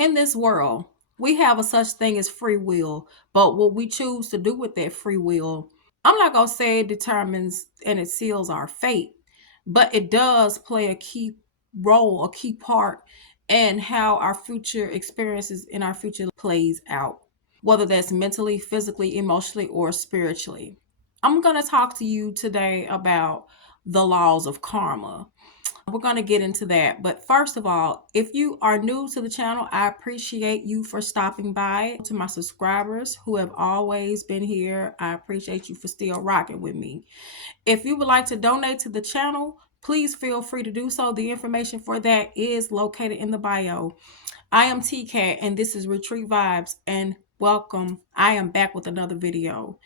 In this world, we have a such thing as free will, but what we choose to do with that free will, I'm not going to say it determines and it seals our fate, but it does play a key role, a key part in how our future experiences in our future plays out, whether that's mentally, physically, emotionally, or spiritually. I'm going to talk to you today about the laws of karma. We're going to get into that. But first of all, if you are new to the channel, I appreciate you for stopping by. To my subscribers who have always been here, I appreciate you for still rocking with me. If you would like to donate to the channel, please feel free to do so. The information for that is located in the bio. I am TCAT and this is Retreat Vibes, and welcome. I am back with another video.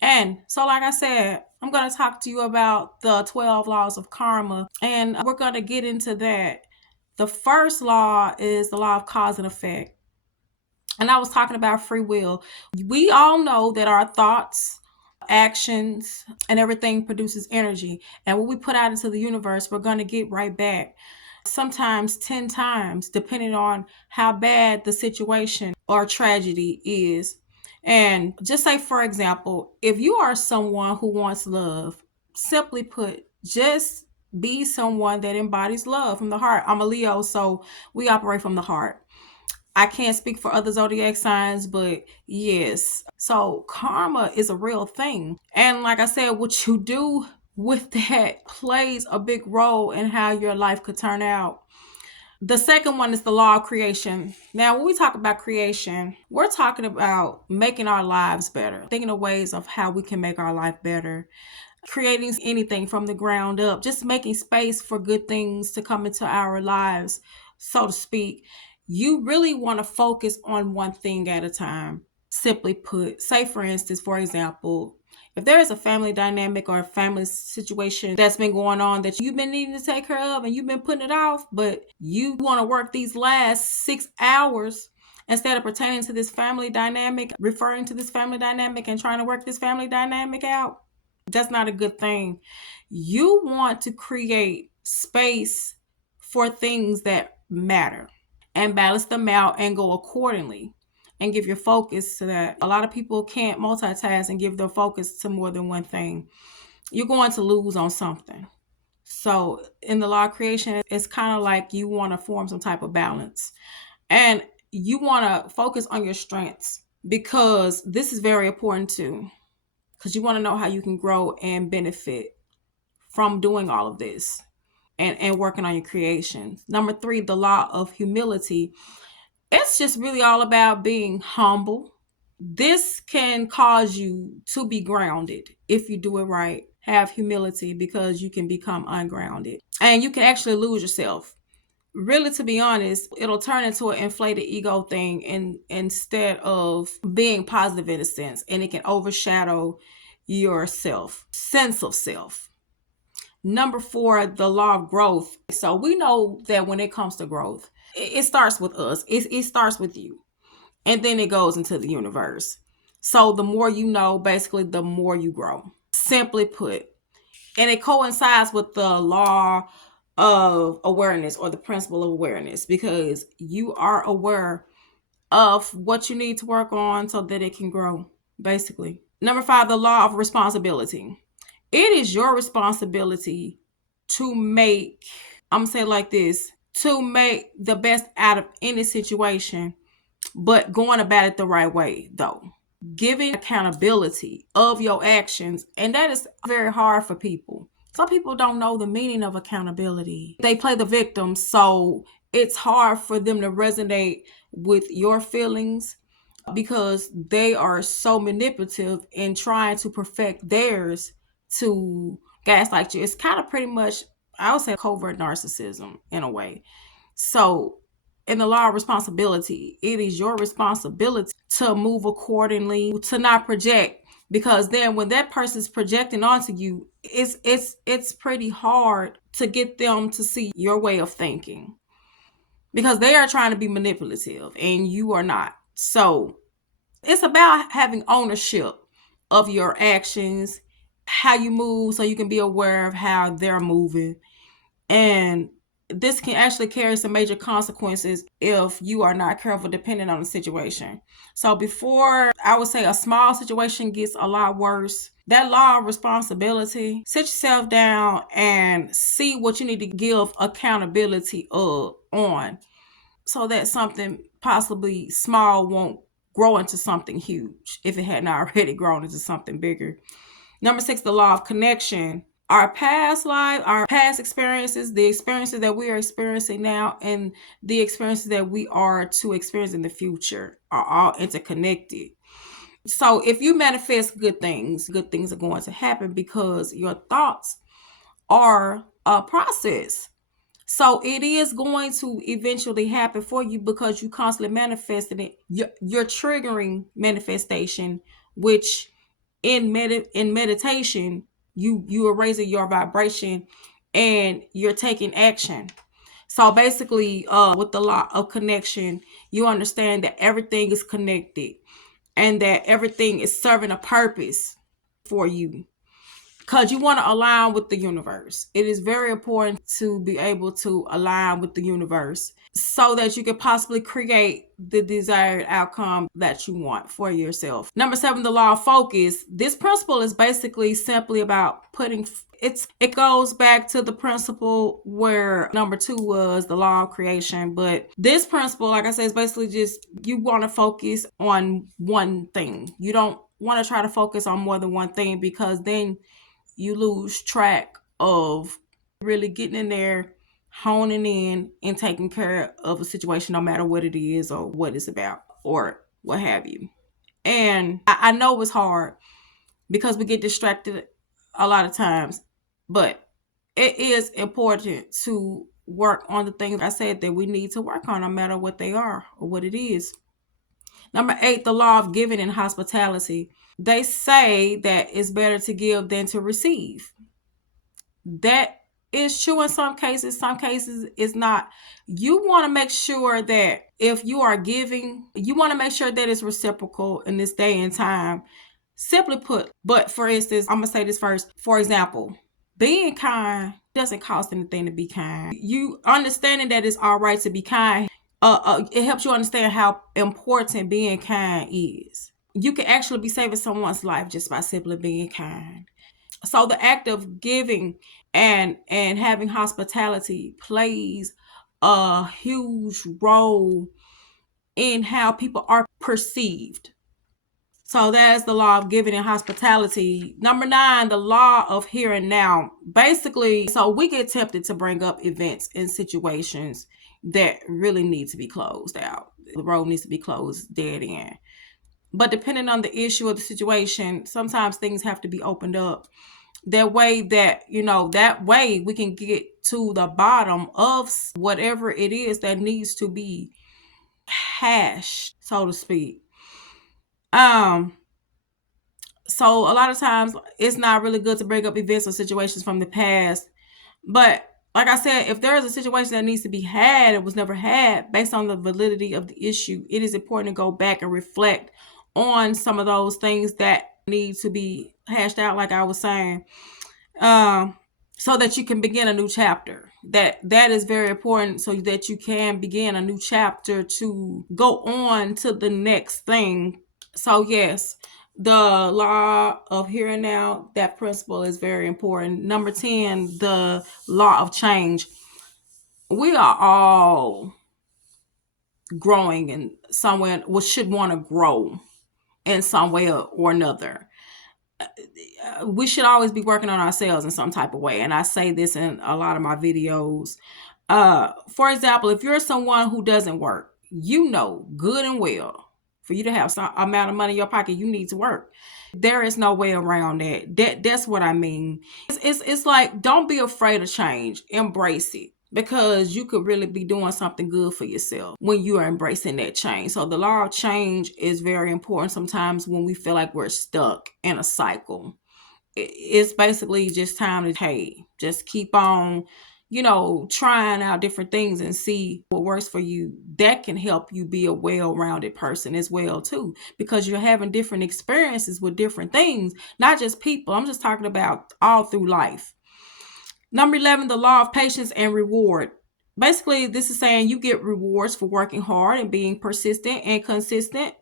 And so, like I said, I'm going to talk to you about the 12 laws of karma, and we're going to get into that. The first law is the law of cause and effect. And I was talking about free will. We all know that our thoughts, actions, and everything produces energy. And what we put out into the universe, we're going to get right back. Sometimes 10 times, depending on how bad the situation or tragedy is. And just say, for example, if you are someone who wants love, simply put, just be someone that embodies love from the heart. I'm a Leo, so we operate from the heart. I can't speak for other zodiac signs, but yes. So karma is a real thing. And like I said, what you do with that plays a big role in how your life could turn out. The second one is the law of creation. Now, when we talk about creation, we're talking about making our lives better, thinking of ways of how we can make our life better, creating anything from the ground up, just making space for good things to come into our lives, so to speak. You really want to focus on one thing at a time. Simply put, say for instance, for example, if there is a family dynamic or a family situation that's been going on that you've been needing to take care of and you've been putting it off, but you want to work these last 6 hours instead of pertaining to this family dynamic, referring to this family dynamic and trying to work this family dynamic out, that's not a good thing. You want to create space for things that matter and balance them out and go accordingly and give your focus to that. A lot of people can't multitask and give their focus to more than one thing. You're going to lose on something. So in the law of creation, it's kind of like you want to form some type of balance. And you want to focus on your strengths, because this is very important too, because you want to know how you can grow and benefit from doing all of this and working on your creations. Number 3, the law of humility. It's just really all about being humble. This can cause you to be grounded if you do it right. Have humility, because you can become ungrounded and you can actually lose yourself. Really, to be honest, it'll turn into an inflated ego thing instead of being positive in a sense, and it can overshadow your sense of self. Number 4, the law of growth. So we know that when it comes to growth, it starts with us. It starts with you. And then it goes into the universe. So the more you know, basically, the more you grow. Simply put. And it coincides with the law of awareness, or the principle of awareness, because you are aware of what you need to work on so that it can grow, basically. Number 5, the law of responsibility. It is your responsibility to make, I'm going to say it like this, to make the best out of any situation, but going about it the right way, though. Giving accountability of your actions. And that is very hard for people. Some people don't know the meaning of accountability. They play the victim, so it's hard for them to resonate with your feelings, because they are so manipulative in trying to perfect theirs to gaslight you. It's kind of pretty much, I would say, covert narcissism in a way. So in the law of responsibility, it is your responsibility to move accordingly, to not project, because then when that person's projecting onto you, it's pretty hard to get them to see your way of thinking, because they are trying to be manipulative and you are not. So it's about having ownership of your actions, how you move, so you can be aware of how they're moving, and this can actually carry some major consequences if you are not careful, depending on the situation. So before, I would say, a small situation gets a lot worse, that law of responsibility, sit yourself down and see what you need to give accountability on, so that something possibly small won't grow into something huge if it hadn't already grown into something bigger. Number 6, the law of connection. Our past life, our past experiences, the experiences that we are experiencing now, and the experiences that we are to experience in the future are all interconnected. So if you manifest good things are going to happen because your thoughts are a process. So it is going to eventually happen for you because you constantly manifesting it. You're triggering manifestation, which in meditation, you are raising your vibration and you're taking action. So basically, with the law of connection, you understand that everything is connected and that everything is serving a purpose for you, because you want to align with the universe. It is very important to be able to align with the universe so that you can possibly create the desired outcome that you want for yourself. Number 7, the law of focus. This principle is basically simply about putting it goes back to the principle where number 2 was the law of creation. But this principle, like I said, is basically just you want to focus on one thing. You don't want to try to focus on more than one thing, because then you lose track of really getting in there, honing in, and taking care of a situation, no matter what it is or what it's about or what have you. And I know it's hard because we get distracted a lot of times, but it is important to work on the things I said that we need to work on, no matter what they are or what it is. Number 8, the law of giving and hospitality. They say that it's better to give than to receive. That is true in some cases. Some cases it's not. You want to make sure that if you are giving, you want to make sure that it's reciprocal in this day and time. Simply put, but for instance, I'm going to say this first. For example, being kind doesn't cost anything to be kind. You understanding that it's all right to be kind, it helps you understand how important being kind is. You can actually be saving someone's life just by simply being kind. So the act of giving and having hospitality plays a huge role in how people are perceived. So that's the law of giving and hospitality. Number 9, the law of here and now. Basically, so we get tempted to bring up events and situations that really need to be closed out. The road needs to be closed dead end. But depending on the issue or the situation, sometimes things have to be opened up. That way we can get to the bottom of whatever it is that needs to be hashed, so to speak. So a lot of times it's not really good to bring up events or situations from the past. But like I said, if there is a situation that needs to be had, it was never had, based on the validity of the issue, it is important to go back and reflect on some of those things that need to be hashed out, like I was saying, so that you can begin a new chapter. That is very important, so that you can begin a new chapter to go on to the next thing. So yes, the law of here and now, that principle is very important. Number 10, the law of change. We are all growing in somewhere, we should want to grow in some way or another. We should always be working on ourselves in some type of way. And I say this in a lot of my videos. For example, if you're someone who doesn't work, you know good and well, for you to have some amount of money in your pocket, you need to work. There is no way around that. That's what I mean. It's like, don't be afraid of change. Embrace it, because you could really be doing something good for yourself when you are embracing that change. So the law of change is very important sometimes when we feel like we're stuck in a cycle. It's basically just time to, just keep on, trying out different things and see what works for you. That can help you be a well-rounded person as well too, because you're having different experiences with different things, not just people. I'm just talking about all through life. Number 11, the law of patience and reward. Basically, this is saying you get rewards for working hard and being persistent and consistent,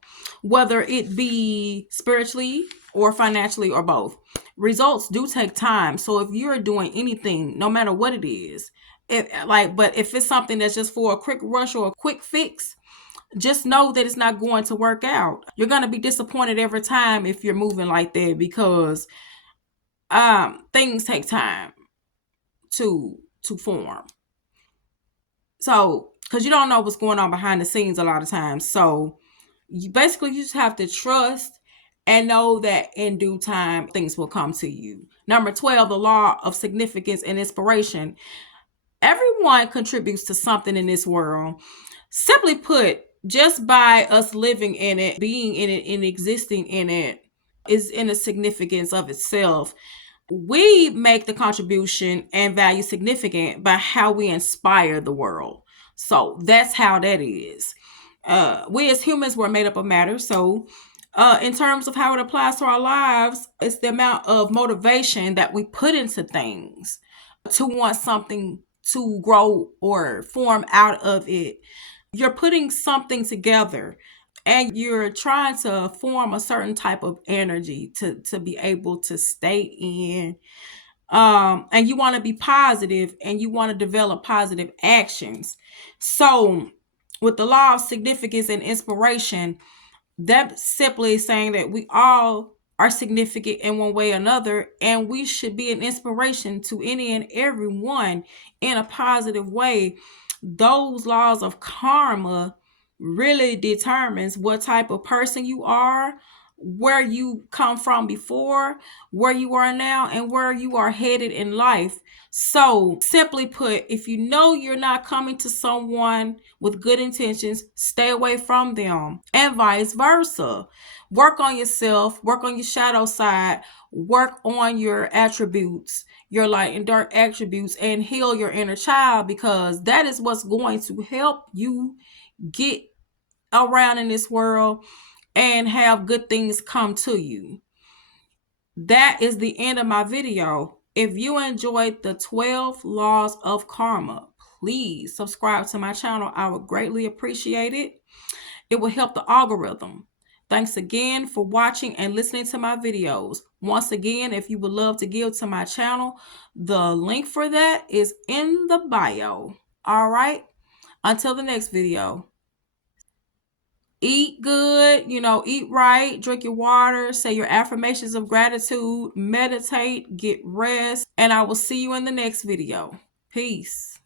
whether it be spiritually or financially or both. Results do take time. So if you're doing anything, no matter what it is, but if it's something that's just for a quick rush or a quick fix, just know that it's not going to work out. You're going to be disappointed every time if you're moving like that, because things take time to form. So, because you don't know what's going on behind the scenes a lot of times. So, you just have to trust and know that in due time, things will come to you. Number 12, the law of significance and inspiration. Everyone contributes to something in this world. Simply put, just by us living in it, being in it, and existing in it is in a significance of itself. We make the contribution and value significant by how we inspire the world. So that's how that is. We as humans were made up of matter. So in terms of how it applies to our lives, it's the amount of motivation that we put into things to want something to grow or form out of it. You're putting something together and you're trying to form a certain type of energy to be able to stay in, and you want to be positive and you want to develop positive actions. So with the law of significance and inspiration, that's simply saying that we all are significant in one way or another, and we should be an inspiration to any and everyone in a positive way. Those laws of karma really determines what type of person you are, where you come from before, where you are now, and where you are headed in life. So, simply put, if you know you're not coming to someone with good intentions, stay away from them, and vice versa. Work on yourself, work on your shadow side, work on your attributes, your light and dark attributes, and heal your inner child, because that is what's going to help you get around in this world and have good things come to you. That is the end of my video. If you enjoyed the 12 laws of karma, please subscribe to my channel. I would greatly appreciate it. It will help the algorithm. Thanks again for watching and listening to my videos. Once again, if you would love to give to my channel, the link for that is in the bio. All right. Until the next video. Eat good, eat right, drink your water, say your affirmations of gratitude, meditate, get rest, and I will see you in the next video. Peace.